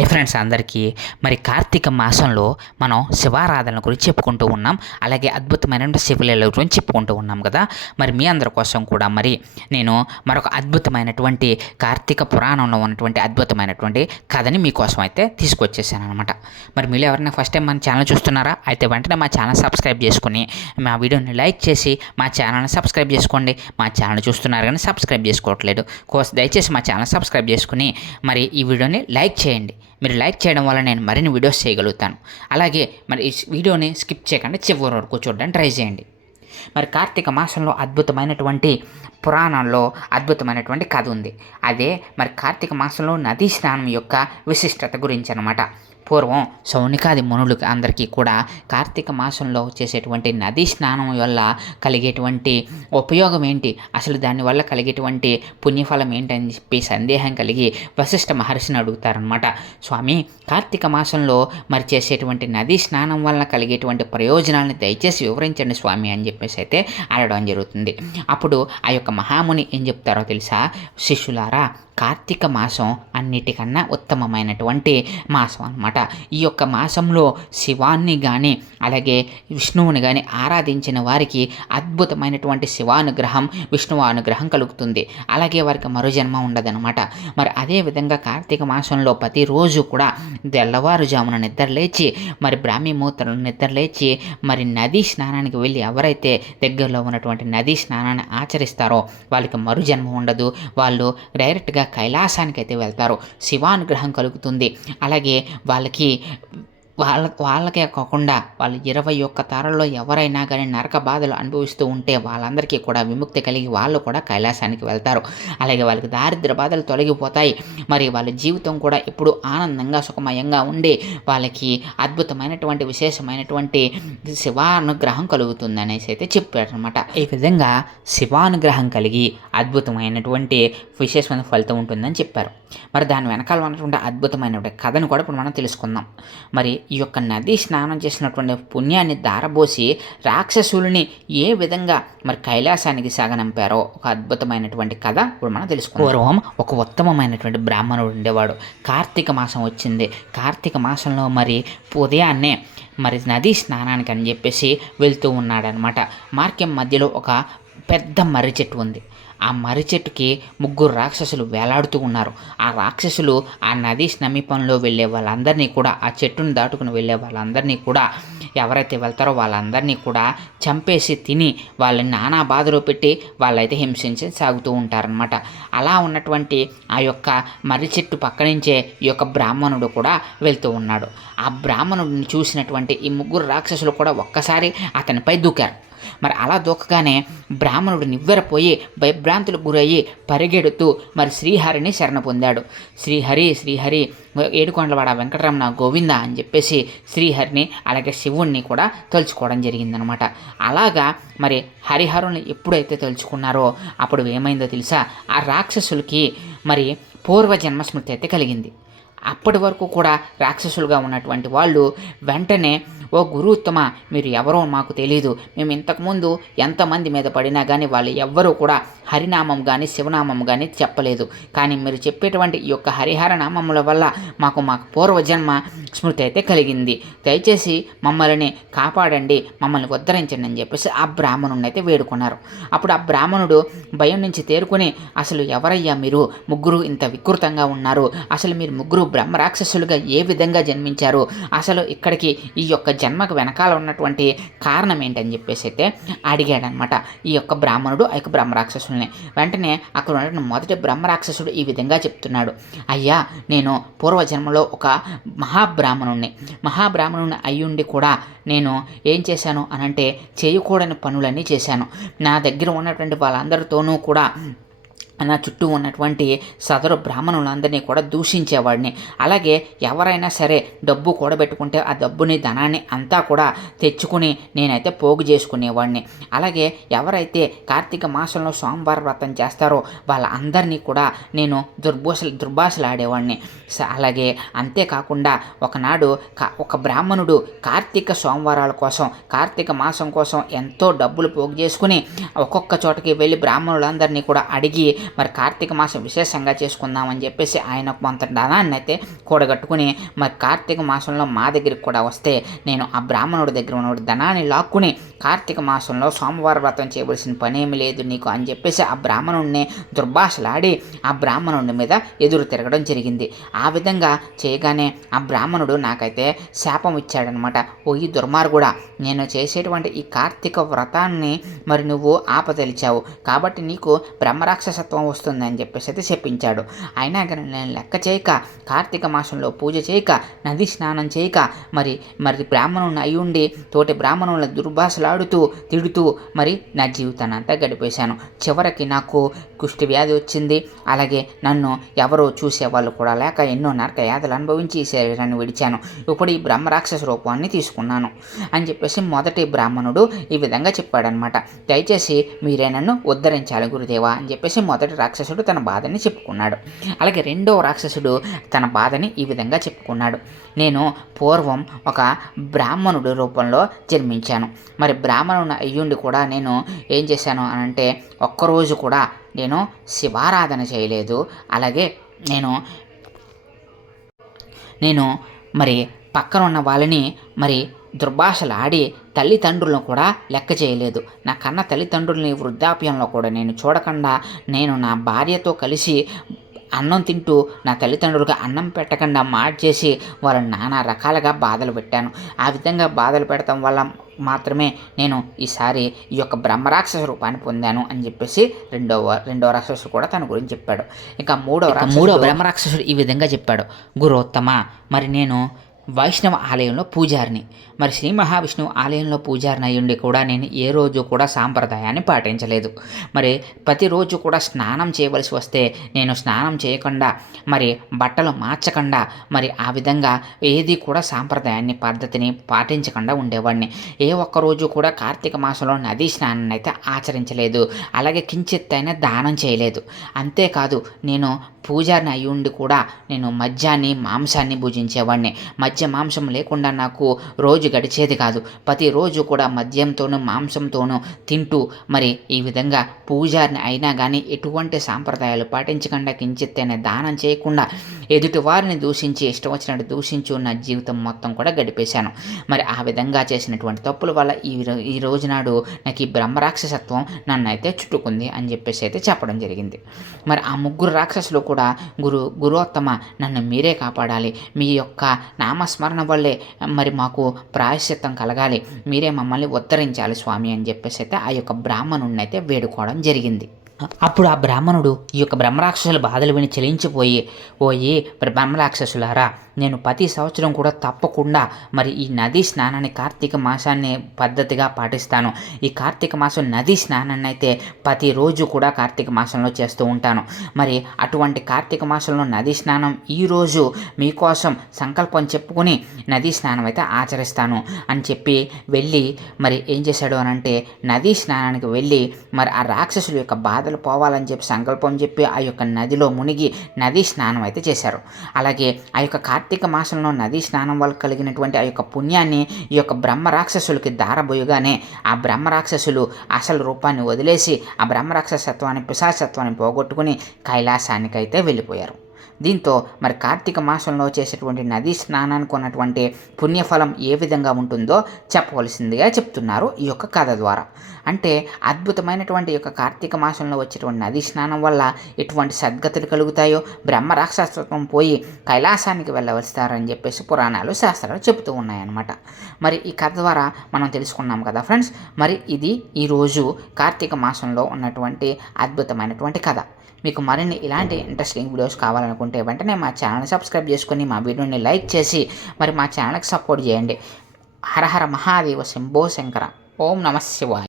Hi friends అందరికీ మరి కార్తీక మాసంలో మనం శివారాధన గురించి చెప్పుకుంటూ ఉన్నాం. అలాగే అద్భుతమైన శివలీల గురించి చెప్పుకుంటూ ఉన్నాం కదా. మరి మీ అందరి కోసం కూడా మరి నేను మరొక అద్భుతమైనటువంటి కార్తీక పురాణంలో ఉన్నటువంటి అద్భుతమైనటువంటి కథని మీకోసం అయితే తీసుకొచ్చేసాను అనమాట. మరి మీరు ఎవరైనా ఫస్ట్ టైం మన ఛానల్ చూస్తున్నారా అయితే వెంటనే మా ఛానల్ సబ్స్క్రైబ్ చేసుకుని మా వీడియోని లైక్ చేసి మా ఛానల్ని సబ్స్క్రైబ్ చేసుకోండి. మా ఛానల్ చూస్తున్నారు కానీ సబ్స్క్రైబ్ చేసుకోవట్లేదు, దయచేసి మా ఛానల్ సబ్స్క్రైబ్ చేసుకుని మరి ఈ వీడియోని లైక్ చేయండి. మీరు లైక్ చేయడం వల్ల నేను మరిన్ని వీడియోస్ చేయగలుగుతాను. అలాగే మరి ఈ వీడియోని స్కిప్ చేయకుండా చివరి వరకు చూడడానికి ట్రై చేయండి. మరి కార్తీక మాసంలో అద్భుతమైనటువంటి పురాణంలో అద్భుతమైనటువంటి కథ ఉంది. అదే మరి కార్తీక మాసంలో నదీ స్నానం యొక్క విశిష్టత గురించి అనమాట. పూర్వం శౌనికాది మునులు అందరికీ కూడా కార్తీక మాసంలో చేసేటువంటి నదీ స్నానం వల్ల కలిగేటువంటి ఉపయోగం ఏంటి, అసలు దానివల్ల కలిగేటువంటి పుణ్యఫలం ఏంటని చెప్పి సందేహం కలిగి వశిష్ఠ మహర్షిని అడుగుతారనమాట. స్వామి, కార్తీక మాసంలో మరి చేసేటువంటి నదీ స్నానం వలన కలిగేటువంటి ప్రయోజనాలను దయచేసి వివరించండి స్వామి అని చెప్పేసి అయితే అడగడం జరుగుతుంది. అప్పుడు ఆ యొక్క మహాముని ఏం చెప్తారో తెలుసా? శిష్యులారా, కార్తీక మాసం అన్నిటికన్నా ఉత్తమమైనటువంటి మాసం అన్నమాట. ఈ యొక్క మాసంలో శివాన్ని కానీ అలాగే విష్ణువుని కానీ ఆరాధించిన వారికి అద్భుతమైనటువంటి శివానుగ్రహం విష్ణువు అనుగ్రహం కలుగుతుంది. అలాగే వారికి మరో జన్మ ఉండదన్నమాట. మరి అదేవిధంగా కార్తీక మాసంలో ప్రతిరోజు కూడా తెల్లవారుజామున నిద్రలేచి మరి బ్రాహ్మీ ముహూర్తంలో నిద్రలేచి మరి నదీ స్నానానికి వెళ్ళి ఎవరైతే దగ్గరలో ఉన్నటువంటి నదీ స్నానాన్ని ఆచరిస్తారో వాళ్ళకి మరు జన్మ ఉండదు. వాళ్ళు డైరెక్ట్గా కైలాసానికి అయితే వెళ్తారు. శివానుగ్రహం కలుగుతుంది. అలాగే వాళ్ళకే కాకుండా వాళ్ళు 21 తరాల్లో ఎవరైనా కానీ నరక బాధలు అనుభవిస్తూ ఉంటే వాళ్ళందరికీ కూడా విముక్తి కలిగి వాళ్ళు కూడా కైలాసానికి వెళ్తారు. అలాగే వాళ్ళకి దారిద్ర్య బాధలు తొలగిపోతాయి. మరి వాళ్ళ జీవితం కూడా ఎప్పుడు ఆనందంగా సుఖమయంగా ఉండి వాళ్ళకి అద్భుతమైనటువంటి విశేషమైనటువంటి శివానుగ్రహం కలుగుతుంది అనేసి అయితే చెప్పారనమాట. ఈ విధంగా శివానుగ్రహం కలిగి అద్భుతమైనటువంటి విశేషమైన ఫలితం ఉంటుందని చెప్పారు. మరి దాని వెనకాల ఉన్నటువంటి అద్భుతమైనటువంటి కథను కూడా ఇప్పుడు మనం తెలుసుకుందాం. మరి ఈ యొక్క నదీ స్నానం చేసినటువంటి పుణ్యాన్ని దారబోసి రాక్షసుల్ని ఏ విధంగా మరి కైలాసానికి సాగనంపారో ఒక అద్భుతమైనటువంటి కథ ఇప్పుడు మనం తెలుసుకుందాం. పూర్వం ఒక ఉత్తమమైనటువంటి బ్రాహ్మణుడు ఉండేవాడు. కార్తీక మాసం వచ్చింది. కార్తీక మాసంలో మరి ఉదయాన్నే మరి నదీ స్నానానికి అని చెప్పేసి వెళ్తూ ఉన్నాడనమాట. మార్గం మధ్యలో ఒక పెద్ద మర్రి చెట్టు ఉంది. ఆ మర్రి చెట్టుకి 3 రాక్షసులు వేలాడుతూ ఉన్నారు. ఆ రాక్షసులు ఆ నదీ సమీపంలో వెళ్ళే వాళ్ళందరినీ కూడా, ఆ చెట్టును దాటుకుని వెళ్ళే వాళ్ళందరినీ కూడా, ఎవరైతే వెళ్తారో వాళ్ళందరినీ కూడా చంపేసి తిని వాళ్ళని నానా బాధలో పెట్టి వాళ్ళైతే హింసించి సాగుతూ ఉంటారనమాట. అలా ఉన్నటువంటి ఆ యొక్క మర్రి చెట్టు పక్క నుంచే ఈ యొక్క బ్రాహ్మణుడు కూడా వెళ్తూ ఉన్నాడు. ఆ బ్రాహ్మణుడిని చూసినటువంటి ఈ 3 రాక్షసులు కూడా ఒక్కసారి అతనిపై దూకారు. మరి అలా దూకగానే బ్రాహ్మణుడు నివ్వెరపోయి భయభ్రాంతులకు గురయ్యి పరిగెడుతూ మరి శ్రీహరిని శరణ పొందాడు. శ్రీహరి శ్రీహరి ఏడుకొండలవాడ వెంకటరమణ గోవింద అని చెప్పేసి శ్రీహరిని అలాగే శివుణ్ణి కూడా తలుచుకోవడం జరిగిందనమాట. అలాగా మరి హరిహరుని ఎప్పుడైతే తలుచుకున్నారో అప్పుడు ఏమైందో తెలుసా? ఆ రాక్షసులకి మరి పూర్వజన్మ స్మృతి అయితే కలిగింది. అప్పటి వరకు కూడా రాక్షసులుగా ఉన్నటువంటి వాళ్ళు వెంటనే, ఓ గురువుత్తమ, మీరు ఎవరో మాకు తెలీదు. మేము ఇంతకుముందు ఎంతమంది మీద పడినా కానీ వాళ్ళు ఎవ్వరూ కూడా హరినామం కానీ శివనామం కానీ చెప్పలేదు. కానీ మీరు చెప్పేటువంటి ఈ యొక్క హరిహర నామముల వల్ల మాకు పూర్వజన్మ స్మృతి అయితే కలిగింది. దయచేసి మమ్మల్ని కాపాడండి, మమ్మల్ని ఉద్ధరించండి అని చెప్పేసి ఆ బ్రాహ్మణుని అయితే వేడుకున్నారు. అప్పుడు ఆ బ్రాహ్మణుడు భయం నుంచి తేరుకుని, అసలు ఎవరయ్యా మీరు? 3 ఇంత వికృతంగా ఉన్నారు. అసలు మీరు 3 బ్రహ్మరాక్షసులుగా ఏ విధంగా జన్మించారు? అసలు ఇక్కడికి ఈ యొక్క జన్మకు వెనకాల ఉన్నటువంటి కారణం ఏంటని చెప్పేసి అయితే అడిగాడనమాట ఈ యొక్క బ్రాహ్మణుడు ఆ యొక్క బ్రహ్మరాక్షసుల్ని. వెంటనే అక్కడ ఉన్నటువంటి మొదటి బ్రహ్మరాక్షసుడు ఈ విధంగా చెప్తున్నాడు. అయ్యా, నేను పూర్వజన్మలో ఒక మహాబ్రాహ్మణుని అయ్యుండి కూడా నేను ఏం చేశాను అనంటే చేయకూడని పనులన్నీ చేశాను. నా దగ్గర ఉన్నటువంటి వాళ్ళందరితోనూ కూడా నా చుట్టూ ఉన్నటువంటి సదరు బ్రాహ్మణులందరినీ కూడా దూషించేవాడిని. అలాగే ఎవరైనా సరే డబ్బు కూడబెట్టుకుంటే ఆ డబ్బుని ధనాన్ని అంతా కూడా తెచ్చుకుని నేనైతే పోగు చేసుకునేవాడిని. అలాగే ఎవరైతే కార్తీక మాసంలో సోమవార వ్రతం చేస్తారో వాళ్ళందరినీ కూడా నేను దుర్భాషలు ఆడేవాడిని. అలాగే అంతేకాకుండా ఒకనాడు ఒక బ్రాహ్మణుడు కార్తీక సోమవారాల కోసం కార్తీక మాసం కోసం ఎంతో డబ్బులు పోగు చేసుకుని ఒక్కొక్క చోటకి వెళ్ళి బ్రాహ్మణులందరినీ కూడా అడిగి మరి కార్తీక మాసం విశేషంగా చేసుకుందామని చెప్పేసి ఆయన కొంత ధనాన్ని అయితే కూడగట్టుకుని మరి కార్తీక మాసంలో మా దగ్గరికి కూడా వస్తే నేను ఆ బ్రాహ్మణుడి దగ్గర ఉన్న ధనాన్ని లాక్కుని కార్తీక మాసంలో సోమవార వ్రతం చేయవలసిన పనేమి లేదు నీకు అని చెప్పేసి ఆ బ్రాహ్మణుడిని దుర్భాషలాడి ఆ బ్రాహ్మణుడి మీద ఎదురు తిరగడం జరిగింది. ఆ విధంగా చేయగానే ఆ బ్రాహ్మణుడు నాకైతే శాపం ఇచ్చాడనమాట. ఓ ఈ దుర్మార్గుడా, నేను చేసేటువంటి ఈ కార్తీక వ్రతాన్ని మరి నువ్వు ఆపదలిచావు కాబట్టి నీకు బ్రహ్మరాక్షసత్వం వస్తుంది అని చెప్పేసి అయితే చెప్పించాడు. అయినా కానీ నేను లెక్క చేయక కార్తీక మాసంలో పూజ చేయక నది స్నానం చేయక మరి మరి బ్రాహ్మణుని అయ్యుండి తోటి బ్రాహ్మణుల దుర్భాషలాడుతూ తిడుతూ మరి నా జీవితాన్ని అంతా గడిపేశాను. చివరికి నాకు కుష్టి వ్యాధి వచ్చింది. అలాగే నన్ను ఎవరో చూసేవాళ్ళు కూడా లేక ఎన్నో నరక యాతలు అనుభవించి ఈ శరీరాన్ని విడిచాను. ఇప్పుడు ఈ బ్రహ్మరాక్షస రూపాన్ని తీసుకున్నాను అని చెప్పేసి మొదటి బ్రాహ్మణుడు ఈ విధంగా చెప్పాడనమాట. దయచేసి మీరే నన్ను ఉద్ధరించాలి గురుదేవా అని చెప్పేసి మొదటి రాక్షసుడు తన బాధని చెప్పుకున్నాడు. అలాగే రెండవ రాక్షసుడు తన బాధని ఈ విధంగా చెప్పుకున్నాడు. నేను పూర్వం ఒక బ్రాహ్మణుడి రూపంలో జన్మించాను. మరి బ్రాహ్మణుని అయ్యుండి కూడా నేను ఏం చేశాను అనంటే ఒక్కరోజు కూడా నేను శివారాధన చేయలేదు. అలాగే నేను మరి పక్కన ఉన్న వాళ్ళని మరి దుర్భాషలు ఆడి తల్లిదండ్రులను కూడా లెక్క చేయలేదు. నా కన్న తల్లిదండ్రులని వృద్ధాప్యంలో కూడా నేను చూడకుండా నేను నా భార్యతో కలిసి అన్నం తింటూ నా తల్లిదండ్రులకు అన్నం పెట్టకుండా మార్చేసి వాళ్ళని నానా రకాలుగా బాధలు పెట్టాను. ఆ విధంగా బాధలు పెట్టడం వల్ల మాత్రమే నేను ఈసారి ఈ యొక్క బ్రహ్మరాక్షస రూపాన్ని పొందాను అని చెప్పేసి రెండవ రాక్షసుడు కూడా తన గురించి చెప్పాడు. ఇంకా మూడవ బ్రహ్మరాక్షసుడు ఈ విధంగా చెప్పాడు. గురోత్తమ, మరి నేను వైష్ణవ ఆలయంలో పూజారిని. మరి శ్రీ మహావిష్ణువు ఆలయంలో పూజారిని అయ్యుండి కూడా నేను ఏ రోజు కూడా సాంప్రదాయాన్ని పాటించలేదు. మరి ప్రతిరోజు కూడా స్నానం చేయవలసి వస్తే నేను స్నానం చేయకుండా మరి బట్టలు మార్చకుండా మరి ఆ విధంగా ఏది కూడా సాంప్రదాయాన్ని పద్ధతిని పాటించకుండా ఉండేవాడిని. ఏ ఒక్కరోజు కూడా కార్తీక మాసంలో నదీ స్నానాన్ని అయితే ఆచరించలేదు. అలాగే కించిత్తైనా దానం చేయలేదు. అంతేకాదు నేను పూజారిని అయ్యుండి కూడా నేను మద్యాన్ని మాంసాన్ని భుజించేవాడిని. మద్య మాంసం లేకుండా నాకు రోజు గడిచేది కాదు. ప్రతిరోజు కూడా మద్యంతోనూ మాంసంతోనూ తింటూ మరి ఈ విధంగా పూజారిని అయినా కానీ ఎటువంటి సాంప్రదాయాలు పాటించకుండా కించిత్తైనా దానం చేయకుండా ఎదుటి వారిని దూషించి ఇష్టం వచ్చినట్టు దూషించి ఉన్న జీవితం మొత్తం కూడా గడిపేశాను. మరి ఆ విధంగా చేసినటువంటి తప్పుల వల్ల ఈ రోజు నాడు నాకు ఈ బ్రహ్మరాక్షసత్వం నన్ను అయితే చుట్టుకుంది అని చెప్పేసి అయితే చెప్పడం జరిగింది. మరి ఆ ముగ్గురు రాక్షసులు కూడా గురోత్తమ, నన్ను మీరే కాపాడాలి, మీ యొక్క నామస్మరణ వల్లే మరి మాకు ప్రాయశ్చిత్తం కలగాలి, మీరే మమ్మల్ని ఉద్ధరించాలి స్వామి అని చెప్పేసి అయితే ఆ యొక్క బ్రాహ్మణుడిని అయితే వేడుకోవడం జరిగింది. అప్పుడు ఆ బ్రాహ్మణుడు ఈ యొక్క బ్రహ్మరాక్షసుల బాధలు విని చెలించిపోయి, ఓయి బ్రహ్మరాక్షసులారా, నేను ప్రతి సంవత్సరం కూడా తప్పకుండా మరి ఈ నదీ స్నానాన్ని కార్తీక మాసాన్ని పద్ధతిగా పాటిస్తాను. ఈ కార్తీక మాసం నదీ స్నానాన్ని అయితే ప్రతిరోజు కూడా కార్తీక మాసంలో చేస్తూ ఉంటాను. మరి అటువంటి కార్తీక మాసంలో నదీ స్నానం ఈరోజు మీకోసం సంకల్పం చెప్పుకొని నదీ స్నానం అయితే ఆచరిస్తాను అని చెప్పి వెళ్ళి మరి ఏం చేశాడు అనంటే నదీ స్నానానికి వెళ్ళి మరి ఆ రాక్షసుల యొక్క బాధలు పోవాలని చెప్పి సంకల్పం చెప్పి ఆ యొక్క నదిలో మునిగి నదీ స్నానం అయితే చేశారు. అలాగే ఆ యొక్క కార్తీక మాసంలో నదీ స్నానం వల్ల కలిగినటువంటి ఆ యొక్క పుణ్యాన్ని ఈ యొక్క బ్రహ్మరాక్షసులకి దారబోయగానే ఆ బ్రహ్మరాక్షసులు అసలు రూపాన్ని వదిలేసి ఆ బ్రహ్మరాక్షసత్వాన్ని పిశాచత్వాన్ని పోగొట్టుకుని కైలాసానికైతే వెళ్ళిపోయారు. దీంతో మరి కార్తీక మాసంలో చేసేటువంటి నదీ స్నానానికి ఉన్నటువంటి పుణ్యఫలం ఏ విధంగా ఉంటుందో చెప్పవలసిందిగా చెప్తున్నారు ఈ యొక్క కథ ద్వారా. అంటే అద్భుతమైనటువంటి యొక్క కార్తీక మాసంలో వచ్చేటువంటి నదీ స్నానం వల్ల ఎటువంటి సద్గతులు కలుగుతాయో, బ్రహ్మ రాక్షసత్వం పోయి కైలాసానికి వెళ్ళవస్తారని చెప్పేసి పురాణాలు శాస్త్రాలు చెబుతూ ఉన్నాయన్నమాట. మరి ఈ కథ ద్వారా మనం తెలుసుకున్నాం కదా ఫ్రెండ్స్. మరి ఇది ఈరోజు కార్తీక మాసంలో ఉన్నటువంటి అద్భుతమైనటువంటి కథ. మీకు మరిన్ని ఇలాంటి ఇంట్రెస్టింగ్ వీడియోస్ కావాలనుకుంటే వెంటనే మా ఛానల్ని సబ్స్క్రైబ్ చేసుకొని మా వీడియోని లైక్ చేసి మరి మా ఛానల్కి సపోర్ట్ చేయండి. హర హర మహాదేవ శంభో శంకర. ఓం నమః శివాయ.